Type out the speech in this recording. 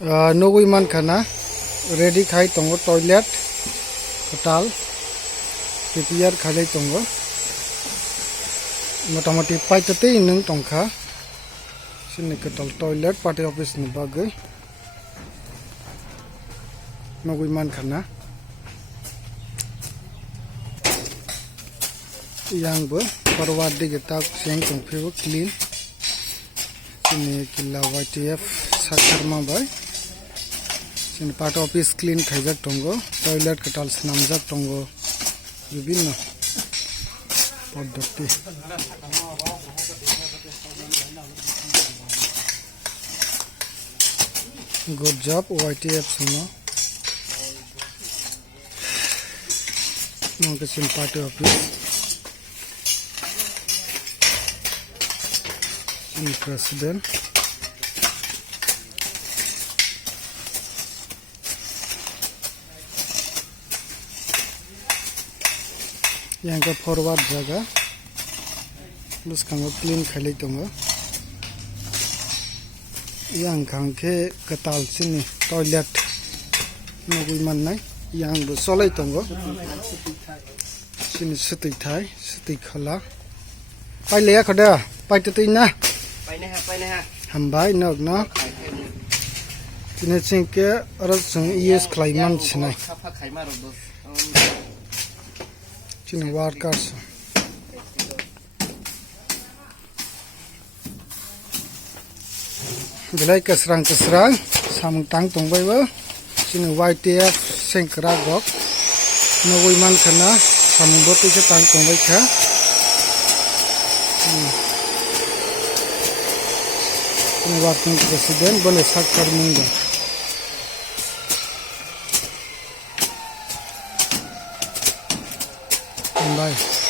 nogui man khana ready khai tongo toilet hotel prepare khalai tongo motamoti paitete nung tongkha sini ketal toilet party office ni bagwi nogui man khana yang bo parwad dige tak seng tongphebo clean sini KILLA YTF sakharma bai sini part office clean khaijak tongo toilet ketal snamjak tongo bibhinno পদ্ধতি good job YTF suno mongke sim party office in president yang ke forward jaga Bwskang clean khalai tongo yang khangke ketal sini toilet nogui man nai yang bo solai tongo sini seti thai seti khala pai le khoda pai te na pai ne ha hambai nok no sini singke aral sung yes khlaiman sinai sini workers belai kasrang samung tang tongbai ba sini YTF sengkra Agok nogui man khana samung boti ke tang tongbai kha sini working president bole sakkar mungga bye